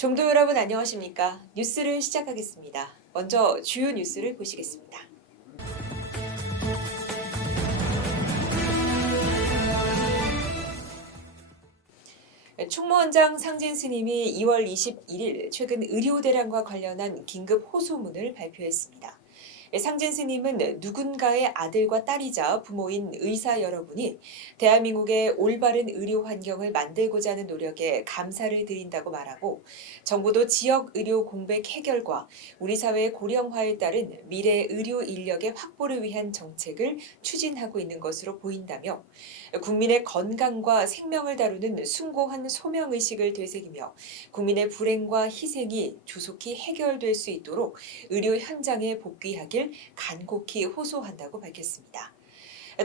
종도 여러분 안녕하십니까? 뉴스를 시작하겠습니다. 먼저 주요 뉴스를 보시겠습니다. 충무원장 상진 스님이 2월 21일 최근 의료 대란과 관련한 긴급 호소문을 발표했습니다. 상진 스님은 누군가의 아들과 딸이자 부모인 의사 여러분이 대한민국의 올바른 의료 환경을 만들고자 하는 노력에 감사를 드린다고 말하고, 정부도 지역 의료 공백 해결과 우리 사회의 고령화에 따른 미래 의료 인력의 확보를 위한 정책을 추진하고 있는 것으로 보인다며, 국민의 건강과 생명을 다루는 숭고한 소명의식을 되새기며 국민의 불행과 희생이 조속히 해결될 수 있도록 의료 현장에 복귀하길 간곡히 호소한다고 밝혔습니다.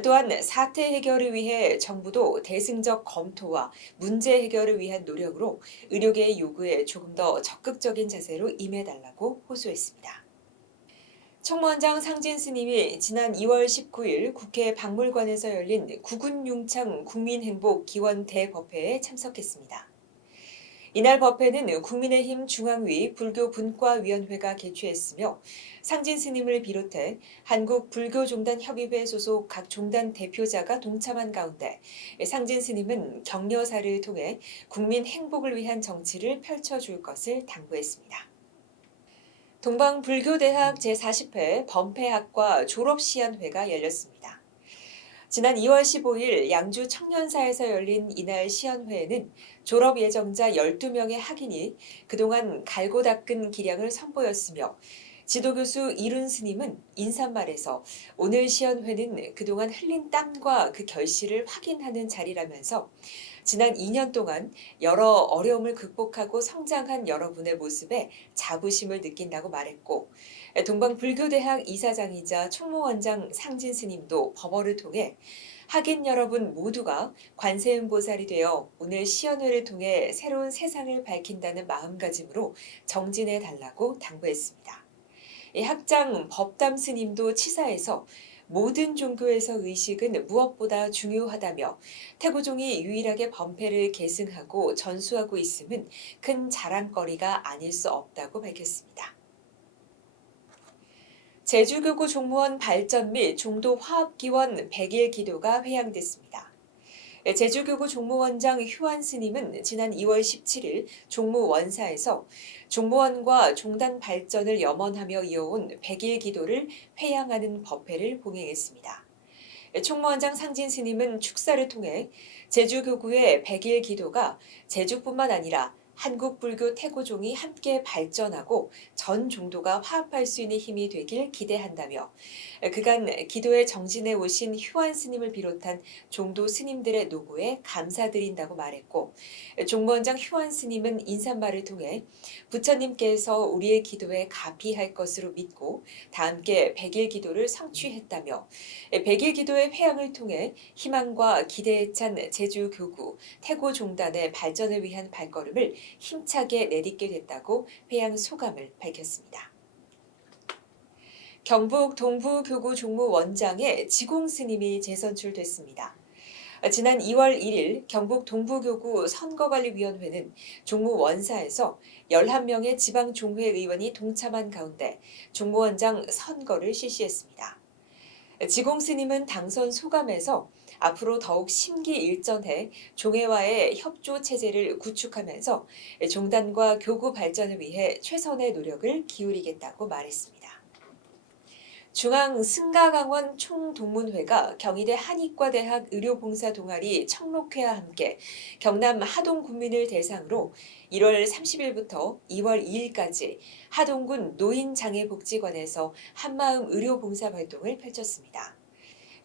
또한 사태 해결을 위해 정부도 대승적 검토와 문제 해결을 위한 노력으로 의료계의 요구에 조금 더 적극적인 자세로 임해달라고 호소했습니다. 총무원장 상진 스님이 지난 2월 19일 국회 박물관에서 열린 구군융창 국민행복 기원 대법회에 참석했습니다. 이날 법회는 국민의힘 중앙위 불교분과위원회가 개최했으며, 상진 스님을 비롯해 한국불교종단협의회 소속 각 종단 대표자가 동참한 가운데 상진 스님은 격려사를 통해 국민 행복을 위한 정치를 펼쳐줄 것을 당부했습니다. 동방불교대학 제40회 범패학과 졸업시연회가 열렸습니다. 지난 2월 15일 양주 청년사에서 열린 이날 시연회에는 졸업 예정자 12명의 학인이 그동안 갈고 닦은 기량을 선보였으며, 지도교수 이룬 스님은 인사말에서 오늘 시연회는 그동안 흘린 땀과 그 결실을 확인하는 자리라면서 지난 2년 동안 여러 어려움을 극복하고 성장한 여러분의 모습에 자부심을 느낀다고 말했고, 동방불교대학 이사장이자 총무원장 상진 스님도 법어를 통해 학인 여러분 모두가 관세음보살이 되어 오늘 시연회를 통해 새로운 세상을 밝힌다는 마음가짐으로 정진해 달라고 당부했습니다. 학장 법담 스님도 치사에서 모든 종교에서 의식은 무엇보다 중요하다며 태고종이 유일하게 범패를 계승하고 전수하고 있음은 큰 자랑거리가 아닐 수 없다고 밝혔습니다. 제주교구 종무원 발전 및 종도 화합기원 100일 기도가 회양됐습니다. 제주교구 종무원장 휴안 스님은 지난 2월 17일 종무원사에서 종무원과 종단 발전을 염원하며 이어온 100일 기도를 회양하는 법회를 봉행했습니다. 총무원장 상진 스님은 축사를 통해 제주교구의 100일 기도가 제주뿐만 아니라 한국 불교 태고종이 함께 발전하고 전 종도가 화합할 수 있는 힘이 되길 기대한다며, 그간 기도에 정진해 오신 휴안 스님을 비롯한 종도 스님들의 노고에 감사드린다고 말했고, 종무원장 휴안 스님은 인사말을 통해 부처님께서 우리의 기도에 가피할 것으로 믿고 다 함께 100일 기도를 성취했다며, 100일 기도의 회양을 통해 희망과 기대에 찬 제주교구 태고종단의 발전을 위한 발걸음을 힘차게 내딛게 됐다고 회양 소감을 밝혔습니다. 경북 동부교구 종무원장에 지공 스님이 재선출됐습니다. 지난 2월 1일 경북 동부교구 선거관리위원회는 종무원사에서 11명의 지방종회 의원이 동참한 가운데 종무원장 선거를 실시했습니다. 지공 스님은 당선 소감에서 앞으로 더욱 심기일전해 종회와의 협조 체제를 구축하면서 종단과 교구 발전을 위해 최선의 노력을 기울이겠다고 말했습니다. 중앙승가강원 총동문회가 경희대 한의과대학 의료봉사 동아리 청록회와 함께 경남 하동 군민을 대상으로 1월 30일부터 2월 2일까지 하동군 노인장애복지관에서 한마음 의료봉사 활동을 펼쳤습니다.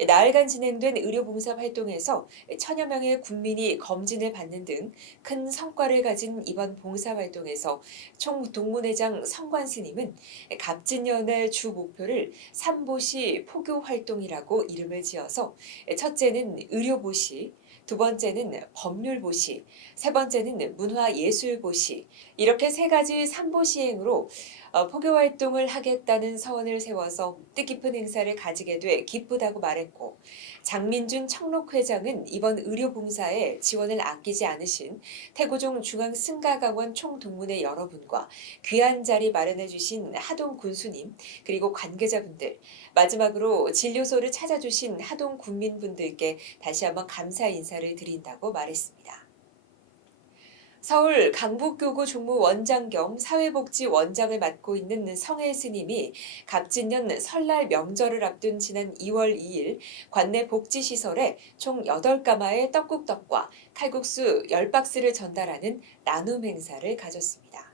나흘간 진행된 의료봉사 활동에서 천여 명의 군민이 검진을 받는 등 큰 성과를 가진 이번 봉사 활동에서 총동문회장 성관 스님은 갑진년의 주 목표를 삼보시 포교 활동이라고 이름을 지어서 첫째는 의료보시, 두 번째는 법률보시, 세 번째는 문화예술보시, 이렇게 세 가지 삼보 시행으로 포교 활동을 하겠다는 서원을 세워서 뜻깊은 행사를 가지게 돼 기쁘다고 말했고, 장민준 청록회장은 이번 의료봉사에 지원을 아끼지 않으신 태고종 중앙승가강원 총동문회 여러분과 귀한 자리 마련해 주신 하동 군수님, 그리고 관계자분들, 마지막으로 진료소를 찾아주신 하동 군민분들께 다시 한번 감사 인사를 드린다고 말했습니다. 서울 강북교구 종무원장 겸 사회복지원장을 맡고 있는 성혜 스님이 갑진년 설날 명절을 앞둔 지난 2월 2일 관내 복지시설에 총 8가마의 떡국떡과 칼국수 10박스를 전달하는 나눔 행사를 가졌습니다.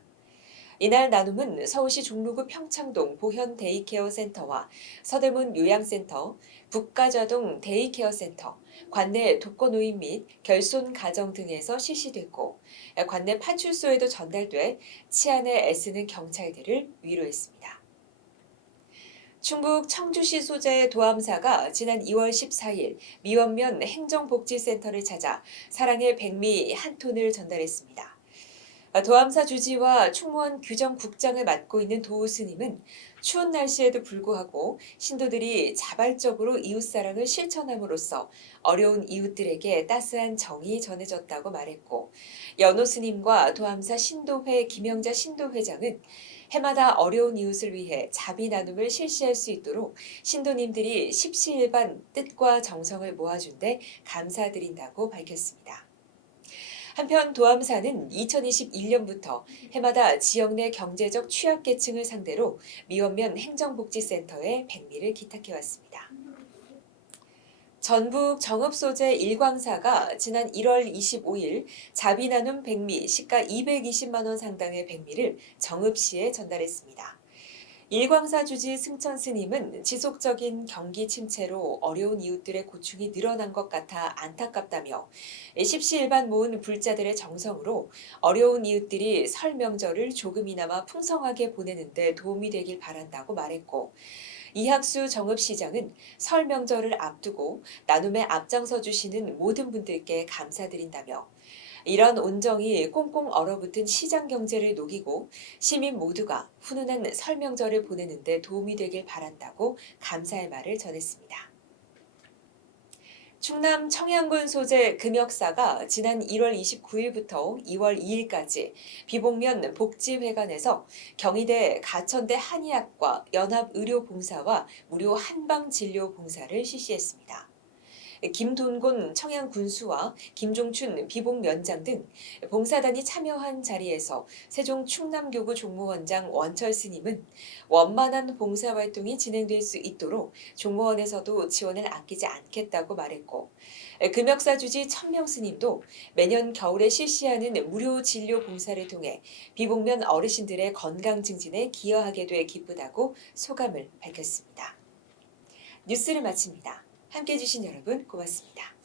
이날 나눔은 서울시 종로구 평창동 보현 데이케어 센터와 서대문 요양센터, 북가좌동 데이케어 센터, 관내 독거노인 및 결손 가정 등에서 실시됐고, 관내 파출소에도 전달돼 치안에 애쓰는 경찰들을 위로했습니다. 충북 청주시 소재의 도암사가 지난 2월 14일 미원면 행정복지센터를 찾아 사랑의 백미 1톤을 전달했습니다. 도암사 주지와 충무원 규정국장을 맡고 있는 도우 스님은 추운 날씨에도 불구하고 신도들이 자발적으로 이웃사랑을 실천함으로써 어려운 이웃들에게 따스한 정이 전해졌다고 말했고, 연호 스님과 도암사 신도회 김영자 신도회장은 해마다 어려운 이웃을 위해 자비 나눔을 실시할 수 있도록 신도님들이 십시일반 뜻과 정성을 모아준 데 감사드린다고 밝혔습니다. 한편 도암사는 2021년부터 해마다 지역 내 경제적 취약계층을 상대로 미원면 행정복지센터에 백미를 기탁해왔습니다. 전북 정읍소재 일광사가 지난 1월 25일 자비나눔 백미 시가 220만 원 상당의 백미를 정읍시에 전달했습니다. 일광사 주지 승천 스님은 지속적인 경기 침체로 어려운 이웃들의 고충이 늘어난 것 같아 안타깝다며 십시일반 모은 불자들의 정성으로 어려운 이웃들이 설 명절을 조금이나마 풍성하게 보내는 데 도움이 되길 바란다고 말했고, 이학수 정읍시장은 설 명절을 앞두고 나눔에 앞장서 주시는 모든 분들께 감사드린다며, 이런 온정이 꽁꽁 얼어붙은 시장 경제를 녹이고 시민 모두가 훈훈한 설 명절을 보내는 데 도움이 되길 바란다고 감사의 말을 전했습니다. 충남 청양군 소재 금역사가 지난 1월 29일부터 2월 2일까지 비봉면 복지회관에서 경희대 가천대 한의학과 연합의료봉사와 무료 한방진료봉사를 실시했습니다. 김돈곤 청양군수와 김종춘 비봉면장 등 봉사단이 참여한 자리에서 세종 충남교구 종무원장 원철 스님은 원만한 봉사활동이 진행될 수 있도록 종무원에서도 지원을 아끼지 않겠다고 말했고, 금역사 주지 천명 스님도 매년 겨울에 실시하는 무료 진료 봉사를 통해 비봉면 어르신들의 건강 증진에 기여하게 돼 기쁘다고 소감을 밝혔습니다. 뉴스를 마칩니다. 함께해 주신 여러분 고맙습니다.